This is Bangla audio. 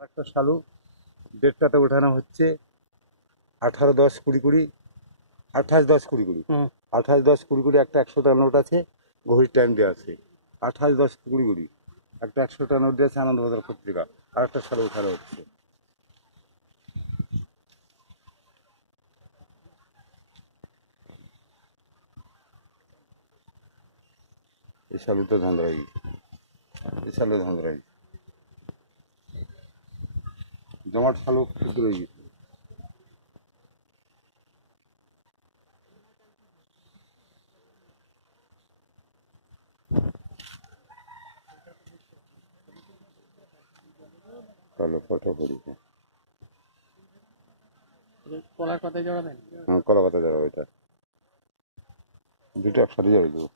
একটা শালু ডেটটাতে ওঠানো হচ্ছে। আঠারো দশ কুড়ি কুড়ি আঠাশ দশ কুড়ি কুড়ি। হুম। আঠাশ দশ কুড়ি কুড়ি একটা একশো টাকা নোট আছে ঘড়ির টাইম দেওয়া আছে। আঠাশ দশ কুড়ি কুড়ি একটা একশো টাকা নোট দেওয়া আছে আনন্দবাজার পত্রিকা। আর একটা শালু ওঠানো হচ্ছে। এই শালুটা ধান্দরাই এই শালু ধান্দরাই জমাট শালু ক্ষুদ্র হয়ে গেছে। কালো কলার পাতায় জড়াবেন হ্যাঁ ওইটা দুটো একসাথে যাবে দেবো।